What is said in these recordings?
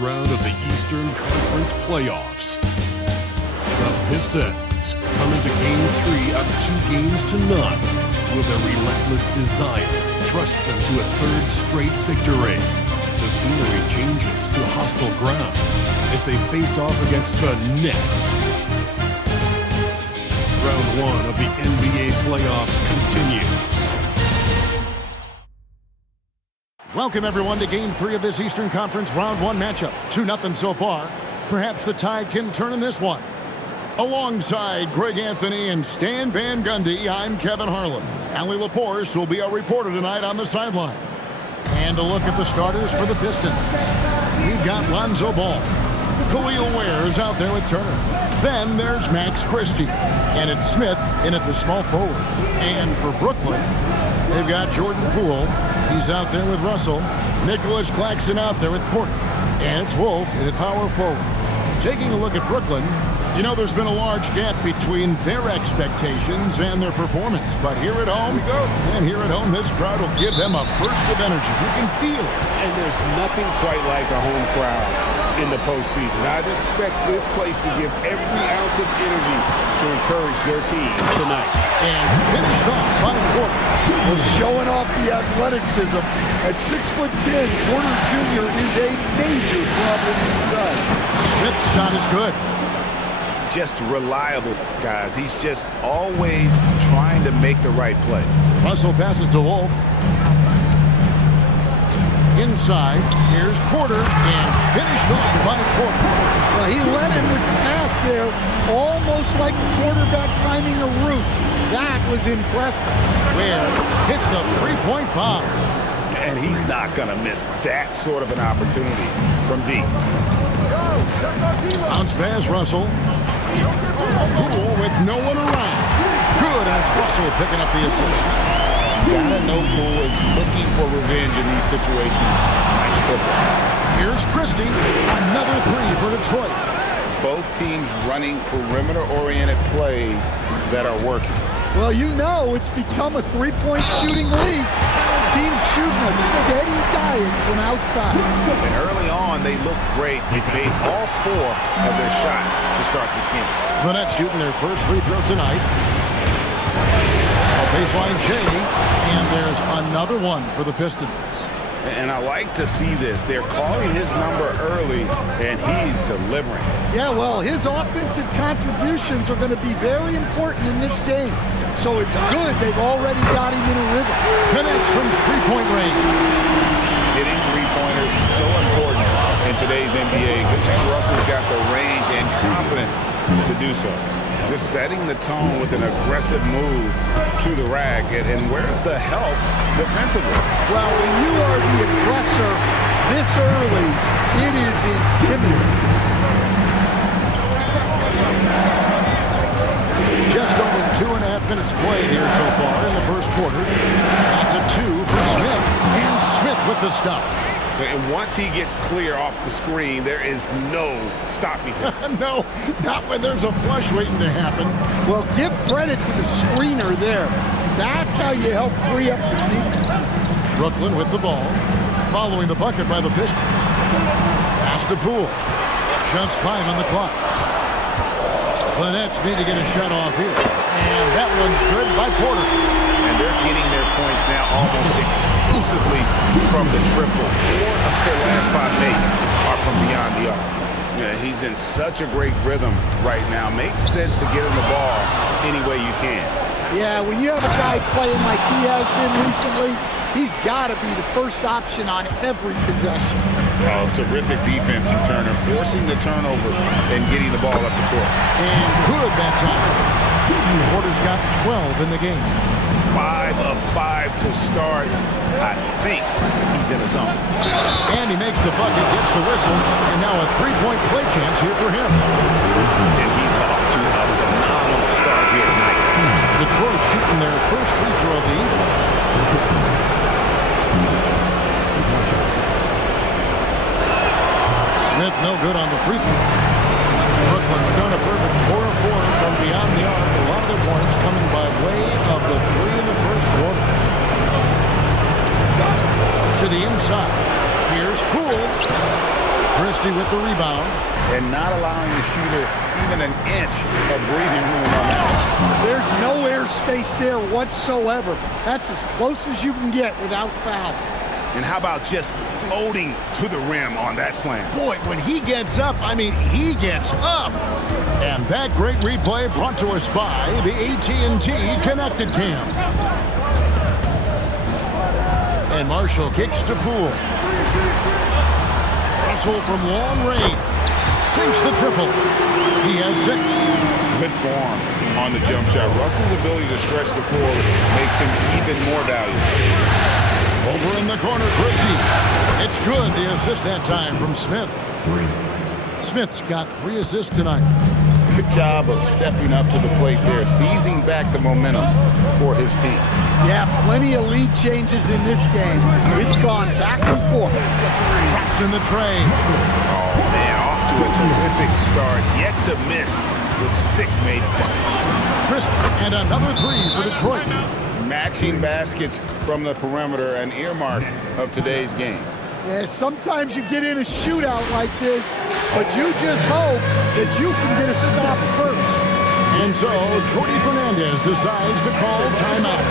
round of the Eastern Conference playoffs. The Pistons come into Game 3 up 2 games to none with a relentless desire thrust them to a third straight victory. The scenery changes to hostile ground as they face off against the Nets. Round 1 of the NBA playoffs continues. Welcome, everyone, to Game 3 of this Eastern Conference Round 1 matchup. 2-0 so far. Perhaps the tide can turn in this one. Alongside Greg Anthony and Stan Van Gundy, I'm Kevin Harlan. Allie LaForce will be our reporter tonight on the sideline. And a look at the starters for the Pistons. We've got Lonzo Ball. Khalil Ware is out there with Turner. Then there's Max Christie. And it's Smith in at the small forward. And for Brooklyn, they've got Jordan Poole. He's out there with Russell. Nicholas Claxton out there with Porter. And it's Wolf in at power forward. Taking a look at Brooklyn, you know there's been a large gap between their expectations and their performance. But here at home, this crowd will give them a burst of energy. You can feel it. And there's nothing quite like a home crowd in the postseason. I'd expect this place to give every ounce of energy to encourage their team tonight. And finished off by Porter. Well, showing off the athleticism. At 6'10", Porter Jr. is a major problem inside. Smith's shot is good. Just reliable, guys. He's just always trying to make the right play. Russell passes to Wolf. Inside, here's Porter, and finished off by Porter. Well, he led him with the pass there, almost like a quarterback timing a route. That was impressive. Ware hits the three-point bomb. And he's not going to miss that sort of an opportunity from deep. Bounce pass, Russell. Poole with no one around. Good, and it's Russell picking up the assist. Gotta know Poole is looking for revenge in these situations. Nice triple. Here's Christie. Another three for Detroit. Both teams running perimeter-oriented plays that are working. Well, you know it's become a three-point shooting league. Teams shooting a steady diet from outside. And early on, they looked great. They made all 4 of their shots to start this game. The Nets shooting their first free throw tonight. A baseline J, and there's another one for the Pistons. And I like to see this. They're calling his number early, and he's delivering. Yeah, well, his offensive contributions are going to be very important in this game. So it's good they've already got him in a rhythm. Connects from three-point range. Hitting three-pointers is so important in today's NBA. Russell's got the range and confidence to do so. Just setting the tone with an aggressive move to the rack. And where's the help defensively? Well, when you are the aggressor this early, it is intimidating. Just over 2.5 minutes played here so far in the first quarter. That's a 2 for Smith. And Smith with the stuff. And once he gets clear off the screen, there is no stopping him. No, not when there's a flush waiting to happen. Well, give credit to the screener there. That's how you help free up the team. Brooklyn with the ball. Following the bucket by the Pistons. Pass to Poole. Just 5 on the clock. The Nets need to get a shot off here. And that one's good by Porter. And they're getting their points now almost exclusively from the triple. 4 of their last 5 makes are from beyond the arc. Yeah, he's in such a great rhythm right now. Makes sense to get him the ball any way you can. Yeah, when you have a guy playing like he has been recently, he's got to be the first option on every possession. Oh, terrific defense from Turner, forcing the turnover and getting the ball up the court. And good that time. Porter's got 12 in the game. 5 of 5 to start. I think he's in the zone. And he makes the bucket, gets the whistle, and now a three-point play chance here for him. And he's off to a phenomenal start here tonight. Detroit shooting their first free throw of the evening. Smith no good on the free throw. Brooklyn's done a perfect 4 of 4 from beyond the arc. A lot of their points coming by way of the 3 in the first quarter. To the inside. Here's Poole. Christie with the rebound. And not allowing the shooter even an inch of breathing room on that. There's no airspace there whatsoever. That's as close as you can get without foul. And how about just floating to the rim on that slam? Boy, when he gets up, I mean, he gets up. And that great replay brought to us by the AT&T Connected Cam. And Marshall kicks to Poole. Russell from long range. Sinks the triple. He has 6. Good form on the jump shot. Russell's ability to stretch the floor makes him even more valuable. Over in the corner, Christie. It's good. The assist that time from Smith. Smith's got 3 assists tonight. Good job of stepping up to the plate there, seizing back the momentum for his team. Yeah, plenty of lead changes in this game. It's gone back and forth. Drops in the tray. Oh, man, off to a terrific start. Yet to miss with 6 made buckets. Crisp and another 3 for Detroit. Matching baskets from the perimeter, an earmark of today's game. Yeah, sometimes you get in a shootout like this, but you just hope that you can get a stop first. And so, Jordy Fernandez decides to call timeout.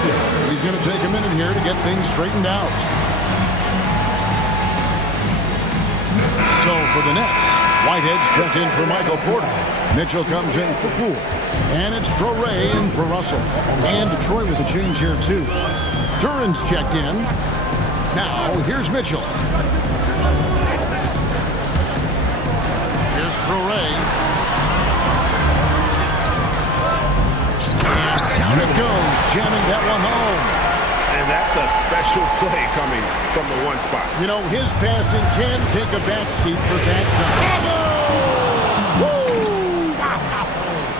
He's going to take a minute here to get things straightened out. So, for the Nets, Whitehead's checked in for Michael Porter. Mitchell comes in for Poole. And it's Traore in for Russell. And Detroit with a change here, too. Duran's checked in. Now, here's Mitchell. Here's Traore. And down it goes, jamming that one home. And that's a special play coming from the one spot. You know, his passing can take a backseat for that dunk.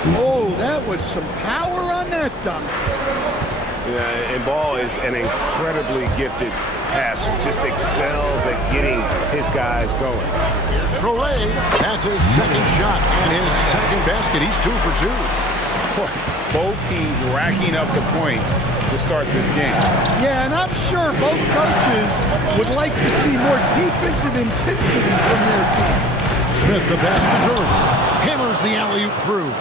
Oh, that was some power on that dunk. Yeah, and Ball is an incredibly gifted passer. Just excels at getting his guys going. Here's Traore. That's his second shot and his second basket. He's 2 for 2. Both teams racking up the points to start this game. Yeah, and I'm sure both coaches would like to see more defensive intensity from their teams. Smith, the pass to Duran. Hammers the alley-oop through.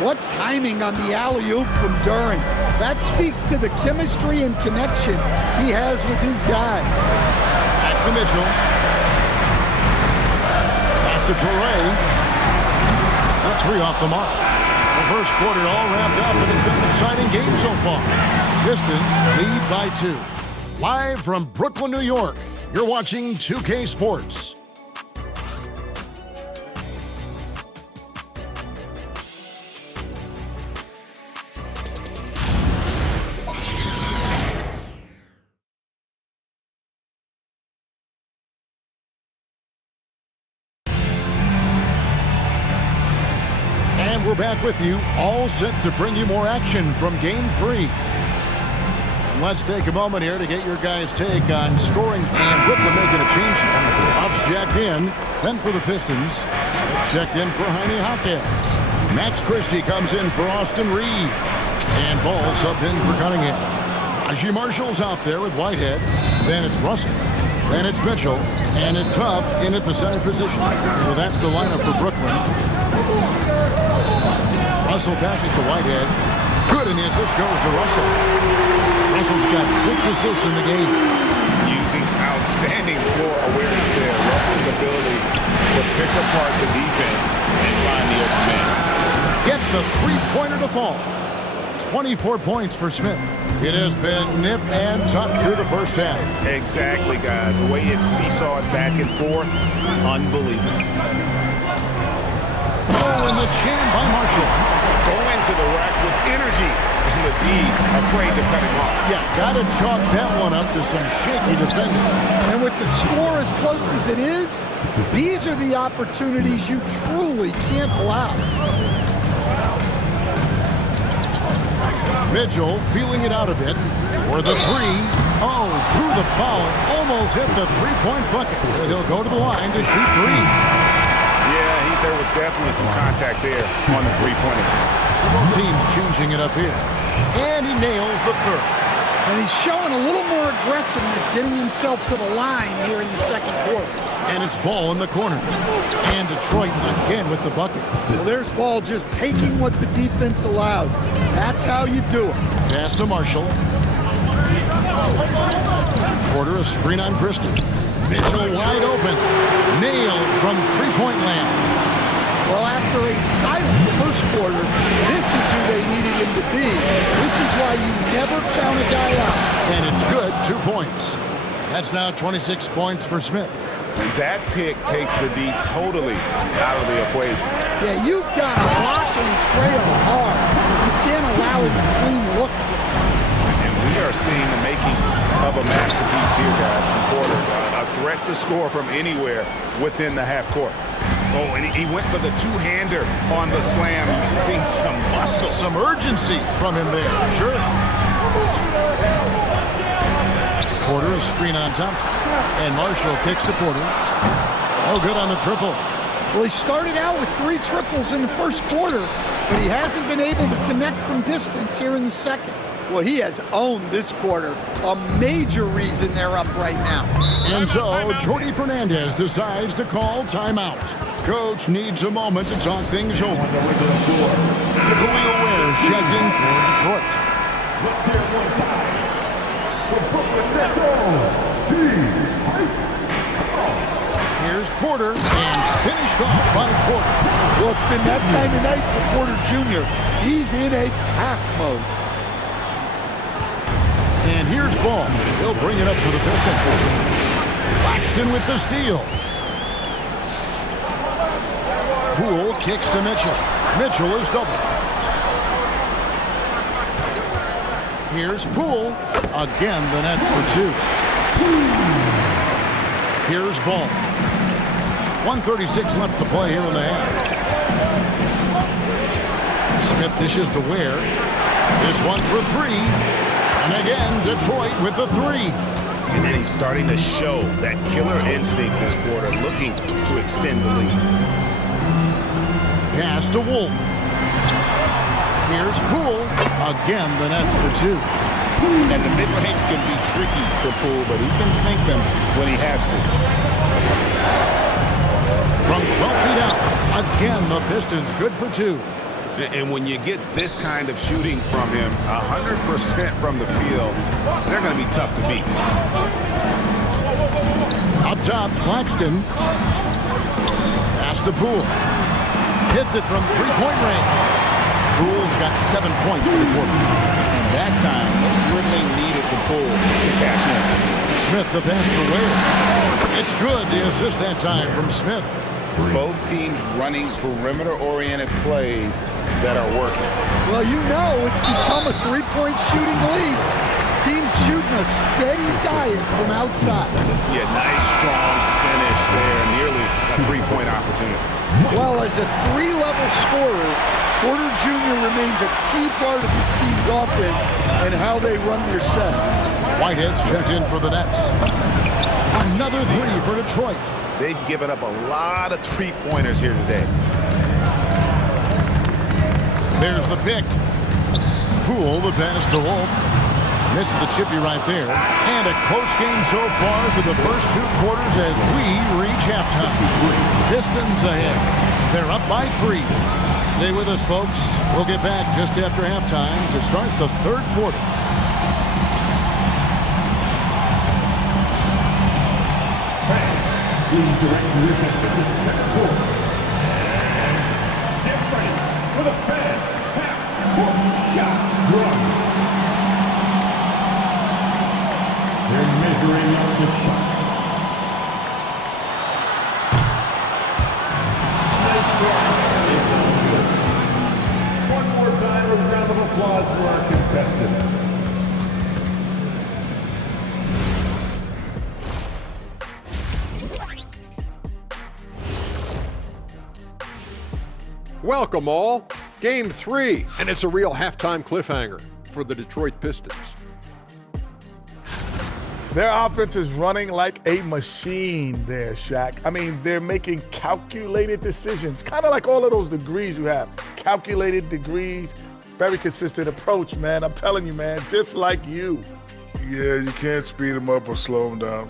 What timing on the alley-oop from Duran. That speaks to the chemistry and connection he has with his guy. Back to Mitchell. Pass to Traore. That 3 off the mark. The first quarter all wrapped up, and it's been an exciting game so far. Pistons lead by 2. Live from Brooklyn, New York, you're watching 2K Sports. And we're back with you, all set to bring you more action from Game 3. And let's take a moment here to get your guys' take on scoring and Brooklyn making a change here. Ruff's jacked in, then for the Pistons. Smith checked in for Jaime Jaquez. Max Christie comes in for Austin Reeves. And Ball subbed in for Cunningham. Najee Marshall's out there with Whitehead. Then it's Russell. Then it's Mitchell. And it's Huff in at the center position. So that's the lineup for Brooklyn. Russell passes to Whitehead. Good, and the assist goes to Russell. Russell's got 6 assists in the game. Using outstanding floor awareness there. Russell's ability to pick apart the defense and find the open man. Gets the three-pointer to fall. 24 points for Smith. It has been nip and tuck through the first half. Exactly, guys. The way it's seesawed back and forth, unbelievable. Oh, and the jam by Marshall. Go into the rack with energy and the D afraid to cut him off. Yeah, got to chalk that one up to some shaky defending. And with the score as close as it is, these are the opportunities you truly can't allow. Mitchell feeling it out a bit for the 3. Oh, drew the foul. Almost hit the three-point bucket. He'll go to the line to shoot 3. Yeah, there was definitely some contact there on the three-pointer. So both teams changing it up here. And he nails the 3rd. And he's showing a little more aggressiveness, getting himself to the line here in the second quarter. And it's Ball in the corner. And Detroit again with the bucket. Well, there's Ball just taking what the defense allows. That's how you do it. Pass to Marshall. Porter, a screen on Bristol. Mitchell wide open. Nailed from three-point land. Well, after a silent first quarter, this is who they needed him to be. This is why you never count a guy out. And it's good, 2 points. That's now 26 points for Smith. That pick takes the D totally out of the equation. Yeah, you've got to block and trail hard. You can't allow a clean look. And we are seeing the makings of a masterpiece here, guys, from Porter. A threat to score from anywhere within the half court. Oh, and he went for the two-hander on the slam. Seeing some muscle. Some urgency from him there, sure. Porter, a screen on Thompson. And Marshall kicks to Porter. Oh, good on the triple. Well, he started out with 3 triples in the first quarter, but he hasn't been able to connect from distance here in the second. Well, he has owned this quarter. A major reason they're up right now. And so, Jordy Fernandez decides to call timeout. Coach needs a moment to talk things over. Khalil Ware checked in for Detroit. Let's hear it one time for Brooklyn Nets. Here's Porter, and finished off by Porter. Well, it's been that kind of night for Porter Jr. He's in attack mode. And here's Ball. He'll bring it up for the Pistons. Claxton with the steal. Poole kicks to Mitchell. Mitchell is doubled. Here's Poole. Again, the Nets for 2. Here's Ball. 1:36 left to play here in the half. Smith dishes to Ware. This one for 3. And again, Detroit with the 3. And then he's starting to show that killer instinct this quarter, looking to extend the lead. Pass to Wolf. Here's Poole. Again, the Nets for 2. And the mid-range can be tricky for Poole, but he can sink them when he has to. From 12 feet out, again, the Pistons good for 2. And when you get this kind of shooting from him, 100% from the field, they're going to be tough to beat. Up top, Claxton. Pass to Poole. Hits it from three-point range. Poole's got 7 points for the quarter. And that time, dribbling needed to Poole to cash in. Smith the pass to Ware. It's good, the assist that time from Smith. Both teams running perimeter-oriented plays that are working. Well, you know it's become a 3-point shooting league. Teams shooting a steady diet from outside. Yeah, nice, strong finish there. Nearly a 3-point opportunity. Well, as a 3-level scorer, Porter Jr. remains a key part of his team's offense and how they run their sets. Whitehead's checked in for the Nets. Another 3 for Detroit. They've given up a lot of 3-pointers here today. There's the pick. Poole, the pass to Wolf. Misses the chippy right there. And a close game so far through the first 2 quarters as we reach halftime. Pistons ahead. They're up by 3. Stay with us, folks. We'll get back just after halftime to start the 3rd quarter. Please direct your attention to the second quarter. Get ready for the fan half-court shot run. They're measuring up the shot. Nice try. It's all good. One more time with a round of applause for our contestants. Welcome all. Game 3, and it's a real halftime cliffhanger for the Detroit Pistons. Their offense is running like a machine there, Shaq. I mean, they're making calculated decisions, kind of like all of those degrees you have. Calculated degrees, very consistent approach, man. I'm telling you, man, just like you. Yeah, you can't speed him up or slow him down.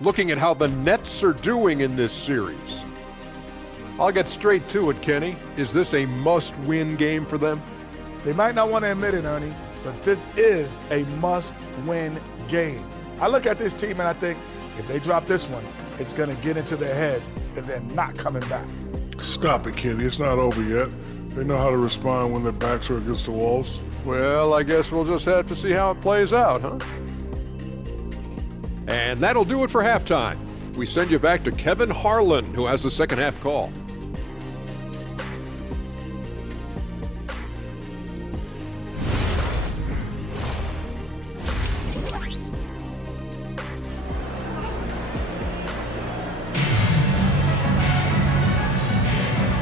Looking at how the Nets are doing in this series. I'll get straight to it, Kenny. Is this a must-win game for them? They might not want to admit it, Ernie, but this is a must-win game. I look at this team and I think if they drop this one, it's going to get into their heads and they're not coming back. Stop it, Kenny. It's not over yet. They know how to respond when their backs are against the walls. Well, I guess we'll just have to see how it plays out, huh? And that'll do it for halftime. We send you back to Kevin Harlan, who has the second half call.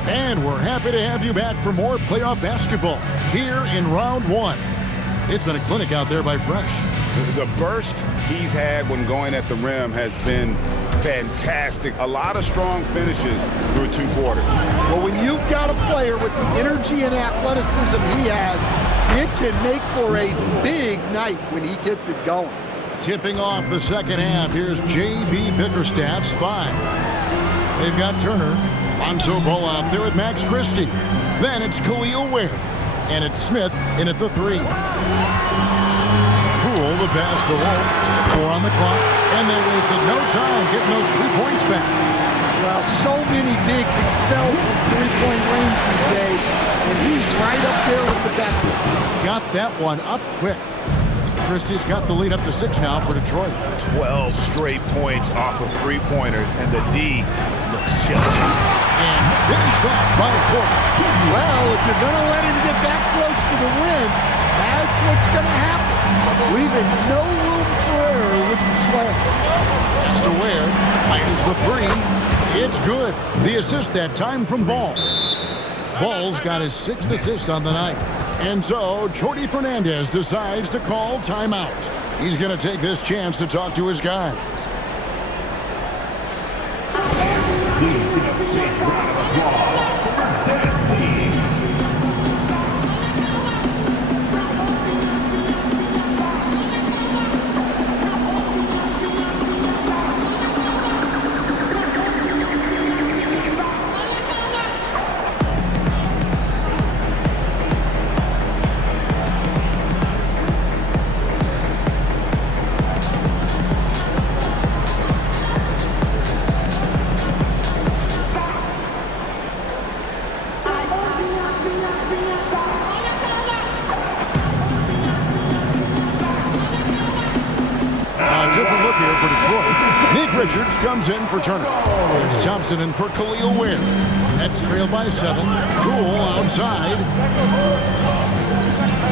And we're happy to have you back for more playoff basketball here in round one. It's been a clinic out there by Fresh. The burst he's had when going at the rim has been fantastic. A lot of strong finishes through 2 quarters. Well, when you've got a player with the energy and athleticism he has, it can make for a big night when he gets it going. Tipping off the second half, here's J.B. Bickerstaff's 5. They've got Turner. Lonzo Ball out there with Max Christie. Then it's Khalil Ware. And it's Smith in at the 3. Poole, the pass to Wolf. 4 on the clock. And they wasted no time getting those 3 points back. Well, so many bigs excel from three-point range these days, and he's right up there with the best. Got that one up quick. Christie's got the lead up to 6 now for Detroit. 12 straight points off of 3-pointers, and the D looks sheltered. And finished off by Porter. Well, if you're going to let him get that close to the rim, that's what's going to happen. Leaving no room for error with the slam. Pass to Ware. Fires the 3. It's good. The assist that time from Ball. Ball's got his 6th assist on the night. And so, Jordi Fernandez decides to call timeout. He's going to take this chance to talk to his guys. Comes in for Turner. It's Thompson in for Khalil Ware. That's trailed by 7. Poole outside.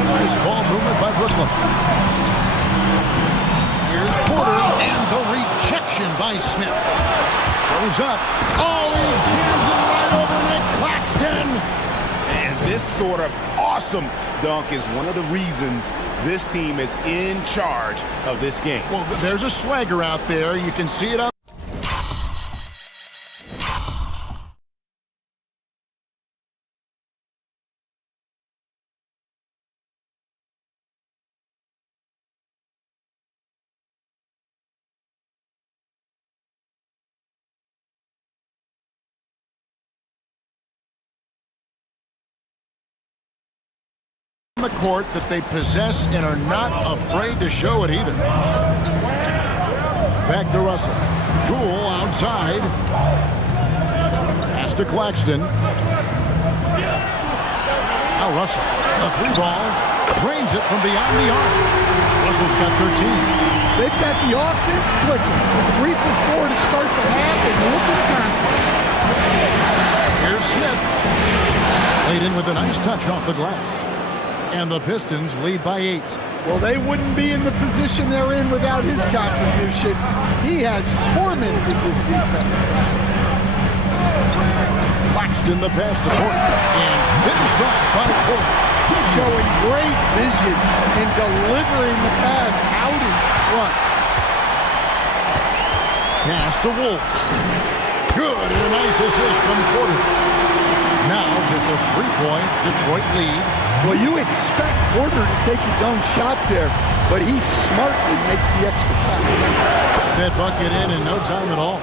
Nice ball movement by Brooklyn. Here's Porter and the rejection by Smith. Goes up. Oh, he jams it right over Nick Claxton. And this sort of awesome dunk is one of the reasons this team is in charge of this game. Well, there's a swagger out there. You can see it up. The court that they possess and are not afraid to show it either. Back to Russell. Poole outside. Pass to Claxton. Now Russell, a 3 ball, drains it from beyond the arc. Russell's got 13. They've got the offense clicking. 3 for 4 to start the half, and look at time. Here's Smith. Laid in with a nice touch off the glass. And the Pistons lead by 8. Well, they wouldn't be in the position they're in without his contribution. He has tormented this defense. Claxton the pass to Porter. And finished off by Porter. Showing great vision in delivering the pass out in front. Pass to Wolf. Good, and a nice assist from Porter. Now just a 3-point Detroit lead. Well, you expect Porter to take his own shot there, but he smartly makes the extra pass. That bucket in no time at all.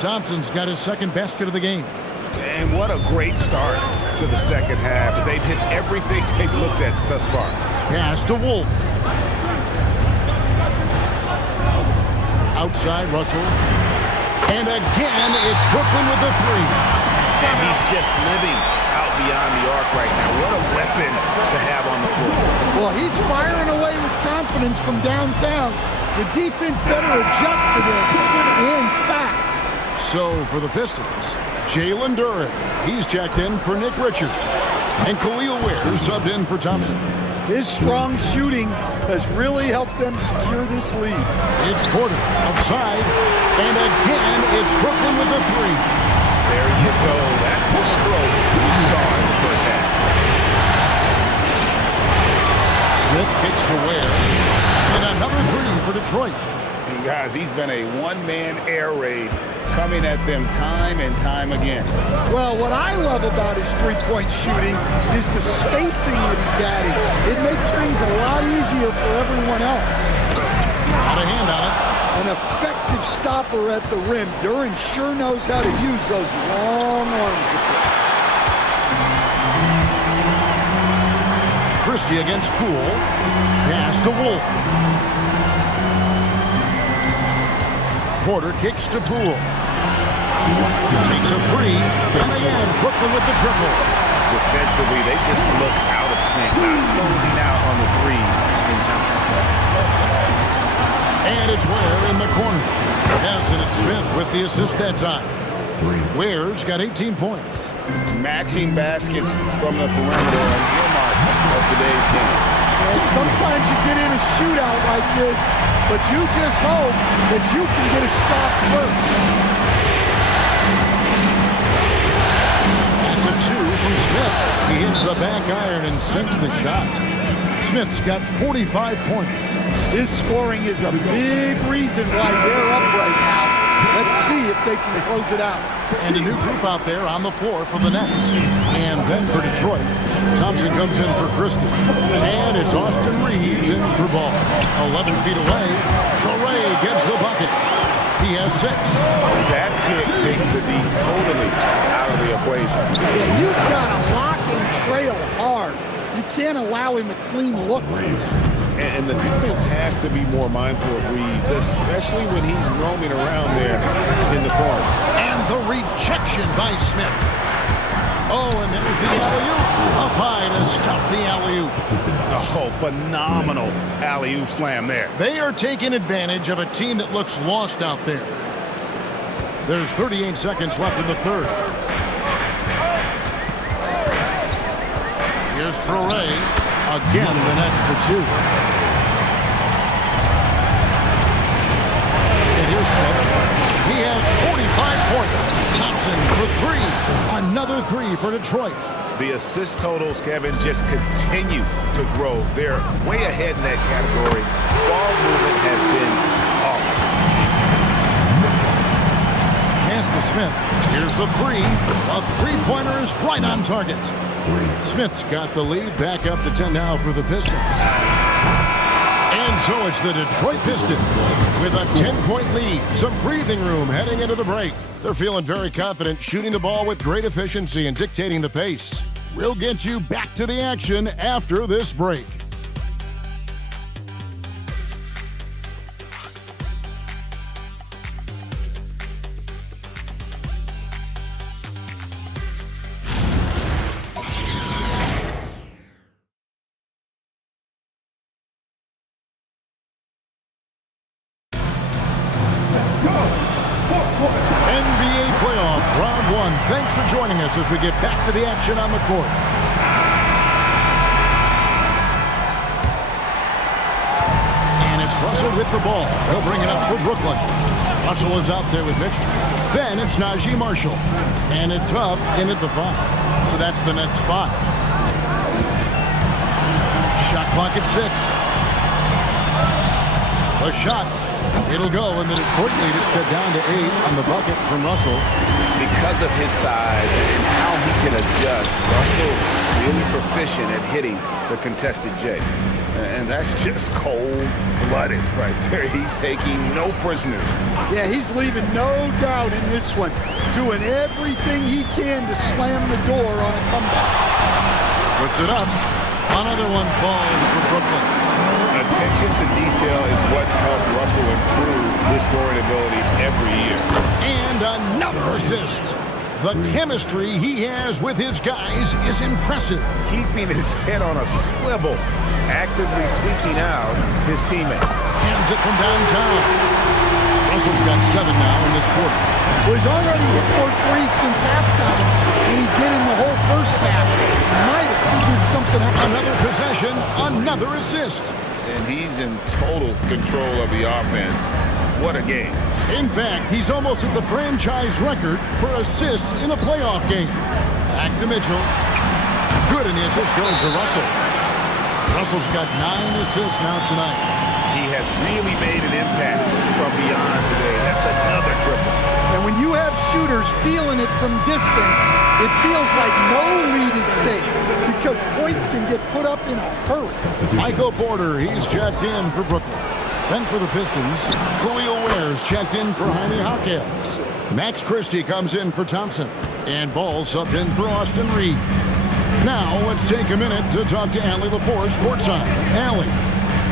Thompson's got his second basket of the game. And what a great start to the second half. They've hit everything they've looked at thus far. Pass to Wolf. Outside Russell. And again, it's Brooklyn with the three. And he's just living out beyond the arc right now. What a weapon to have on the floor. Well, he's firing away with confidence from downtown. The defense better adjust to this, and fast. So for the Pistons, Jalen Duren. He's checked in for Nick Richards. And Khalil Ware subbed in for Thompson. His strong shooting has really helped them secure this lead. It's Porter outside. And again, it's Brooklyn with the three. There you go. That's the stroke we saw in the first half. Smith kicks to Ware. And another three for Detroit. And guys, he's been a one-man air raid coming at them time and time again. Well, what I love about his three-point shooting is the spacing that he's adding. It makes things a lot easier for everyone else. Got a hand on it. An effective stopper at the rim. Duren sure knows how to use those long arms. Christie against Poole. Pass to Wolf. Porter kicks to Poole. Takes a three. And again, Brooklyn with the triple. Defensively, they just look out of sync, not closing out on the threes in time. And it's Ware in the corner. Yes, and it's Smith with the assist that time. Ware's got 18 points. Maxing baskets from the perimeter on the earmark of today's game. Well, sometimes you get in a shootout like this, but you just hope that you can get a stop first. That's a two from Smith. He hits the back iron and sinks the shot. Smith's got 45 points. His scoring is a big reason why they're up right now. Let's see if they can close it out. And a new group out there on the floor for the Nets. And then for Detroit, Thompson comes in for Christie. And it's Austin Reeves in for Ball. 11 feet away, Traore gets the bucket. He has 6. That pick takes the D totally out of the equation. Yeah, you've got to lock and trail hard. You can't allow him a clean look. And the defense has to be more mindful of Reeves, especially when he's roaming around there in the corner. And the rejection by Smith. Oh, and there's the alley-oop. Up high to stuff the alley-oop. Oh, phenomenal alley-oop slam there. They are taking advantage of a team that looks lost out there. There's 38 seconds left in the third. Here's Traore. Again, the Nets for 2. And here's Smith. He has 45 points. Thompson for 3. Another 3 for Detroit. The assist totals, Kevin, just continue to grow. They're way ahead in that category. Ball movement has been awesome. Pass to Smith. Here's the 3. A three-pointer is right on target. Smith's got the lead, back up to 10 now for the Pistons. And so it's the Detroit Pistons with a 10-point lead. Some breathing room heading into the break. They're feeling very confident, shooting the ball with great efficiency and dictating the pace. We'll get you back to the action after this break. NBA playoff round 1. Thanks for joining us as we get back to the action on the court. And it's Russell with the ball. They'll bring it up for Brooklyn. Russell is out there with Mitchell. Then it's Najee Marshall. And it's Huff in at the 5. So that's the Nets 5. Shot clock at 6. The shot It'll go, and the Detroit lead is cut down to 8 on the bucket from Russell. Because of his size and how he can adjust, Russell really proficient at hitting the contested J. And that's just cold-blooded right there. He's taking no prisoners. Yeah, he's leaving no doubt in this one, doing everything he can to slam the door on a comeback. Puts it up. Another one falls for Brooklyn. Attention to detail is what's helped Russell improve his scoring ability every year. And another assist. The chemistry he has with his guys is impressive. Keeping his head on a swivel, actively seeking out his teammate. Hands it from downtown. Russell's got 7 now in this quarter. Well, he's already hit 4 threes since halftime, and he did in the whole first half. He might have figured something out. Another possession, another assist. And he's in total control of the offense. What a game. In fact, he's almost at the franchise record for assists in a playoff game. Back to Mitchell. Good, and the assist goes to Russell. Russell's got 9 assists now tonight. He has really made an impact from beyond today. That's another triple. And when you have shooters feeling it from distance, it feels like no lead is safe because points can get put up in a hurry. Michael Porter, he's checked in for Brooklyn. Then for the Pistons, Khalil Ware's checked in for Jaime Jaquez. Max Christie comes in for Thompson. And Ball subbed in for Austin Reed. Now let's take a minute to talk to Allie LaForce courtside. Allie.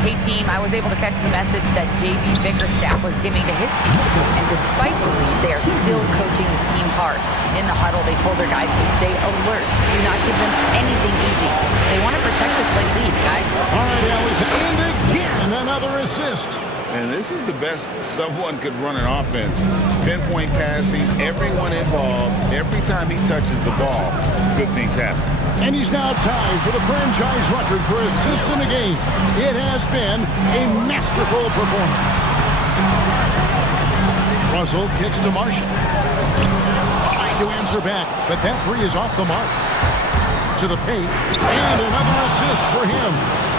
Hey team, I was able to catch the message that JV Bickerstaff was giving to his team. And despite the lead, they are still coaching his team hard. In the huddle, they told their guys to stay alert. Do not give them anything easy. They want to protect this late lead, guys. All right, Allie. And again, another assist. And this is the best someone could run an offense. Pinpoint passing, everyone involved. Every time he touches the ball, good things happen. And he's now tied for the franchise record for assists in a game. It has been a masterful performance. Russell kicks to Marshall. Trying to answer back, but that three is off the mark. To the paint, and another assist for him.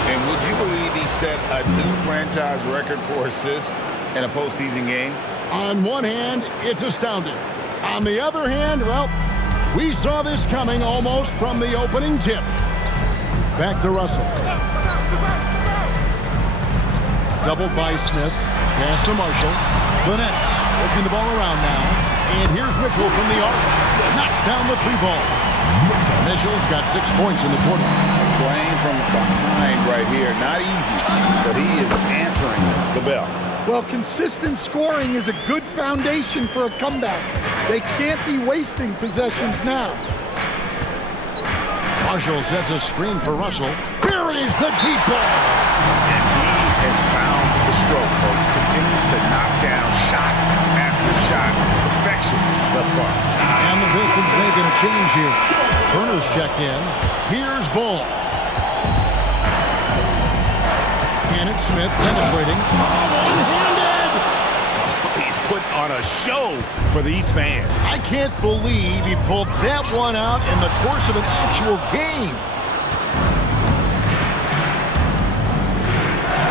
And would you believe he set a new franchise record for assists in a postseason game? On one hand, it's astounding. On the other hand, well, we saw this coming almost from the opening tip. Back to Russell. Doubled by Smith. Pass to Marshall. The Nets working the ball around now. And here's Mitchell from the arc. Knocks down the 3 ball. Mitchell's got 6 points in the quarter. Playing from behind right here. Not easy, but he is answering the bell. Well, consistent scoring is a good foundation for a comeback. They can't be wasting possessions now. Marshall sets a screen for Russell. Buries the deep ball. And he has found the stroke, folks. Continues to knock down shot after shot. Perfection thus far. And the Pistons making a change here. Turner's checked in. Here's Bull. And it's Smith penetrating. One-handed! He's put on a show for these fans. I can't believe he pulled that one out in the course of an actual game.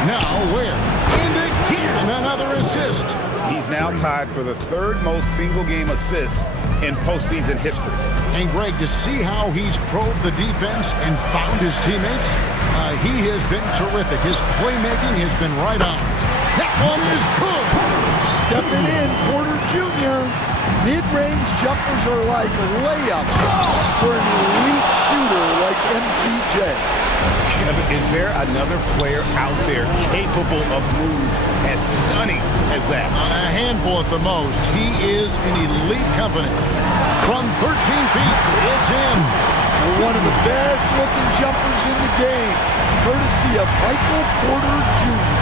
Now Ware. And again, another assist. He's now tied for the 3rd most single-game assists in postseason history. And Greg, to see how he's probed the defense and found his teammates, he has been terrific. His playmaking has been right on. That one is good. Stepping in, Porter Jr. Mid-range jumpers are like layups for an elite shooter like MPJ. Kevin, is there another player out there capable of moves as stunning as that? A handful at the most. He is in elite company. From 13 feet, it's in. One of the best-looking jumpers in the game, courtesy of Michael Porter Jr.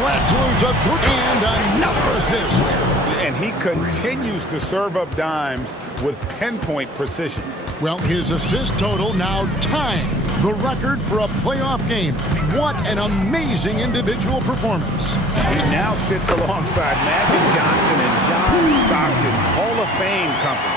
Let's lose a 3 and another assist. And he continues to serve up dimes with pinpoint precision. Well, his assist total now tying the record for a playoff game. What an amazing individual performance. He now sits alongside Magic Johnson and John Stockton, Hall of Fame company.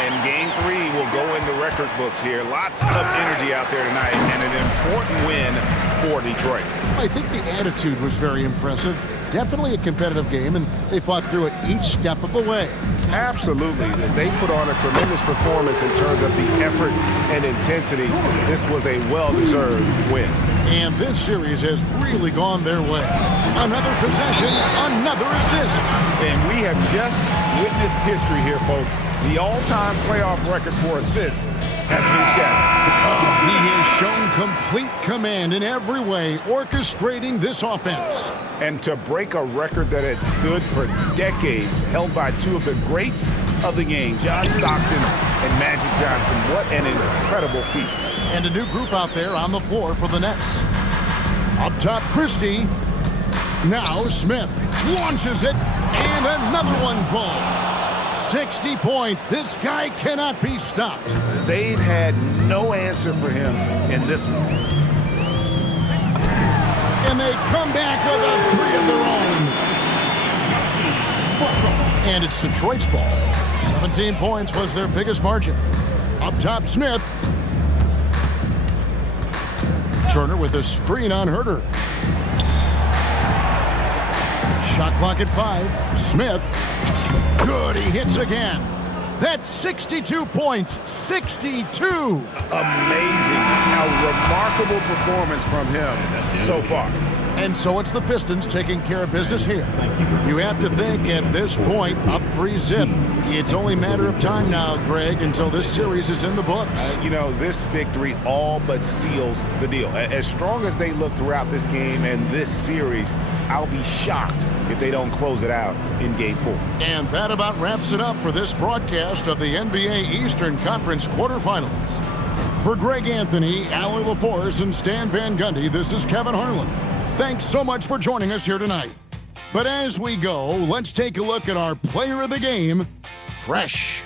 And Game 3 will go into record books here. Lots of energy out there tonight, and an important win for Detroit. I think the attitude was very impressive. Definitely a competitive game, and they fought through it each step of the way. Absolutely. They put on a tremendous performance in terms of the effort and intensity. This was a well-deserved win. And this series has really gone their way. Another possession, another assist. And we have just witnessed history here, folks. The all-time playoff record for assists has been shattered. He has shown complete command in every way, orchestrating this offense. And to break a record that had stood for decades, held by two of the greats of the game, John Stockton and Magic Johnson, what an incredible feat. And a new group out there on the floor for the Nets. Up top, Christie. Now Smith launches it, and another one falls. 60 points. This guy cannot be stopped. They've had no answer for him in this one. And they come back with a three of their own. And it's Detroit's ball. 17 points was their biggest margin. Up top, Smith. Turner with a screen on Herter. Shot clock at 5. Smith. Good, he hits again. That's 62 points. 62. Amazing. A remarkable performance from him so far. And so it's the Pistons taking care of business here. You have to think at this point, up 3-zip. It's only a matter of time now, Greg, until this series is in the books. You know, this victory all but seals the deal. As strong as they look throughout this game and this series, I'll be shocked if they don't close it out in Game 4. And that about wraps it up for this broadcast of the NBA Eastern Conference quarterfinals. For Greg Anthony, Allie LaForce, and Stan Van Gundy, this is Kevin Harlan. Thanks so much for joining us here tonight. But as we go, let's take a look at our player of the game, Fresh.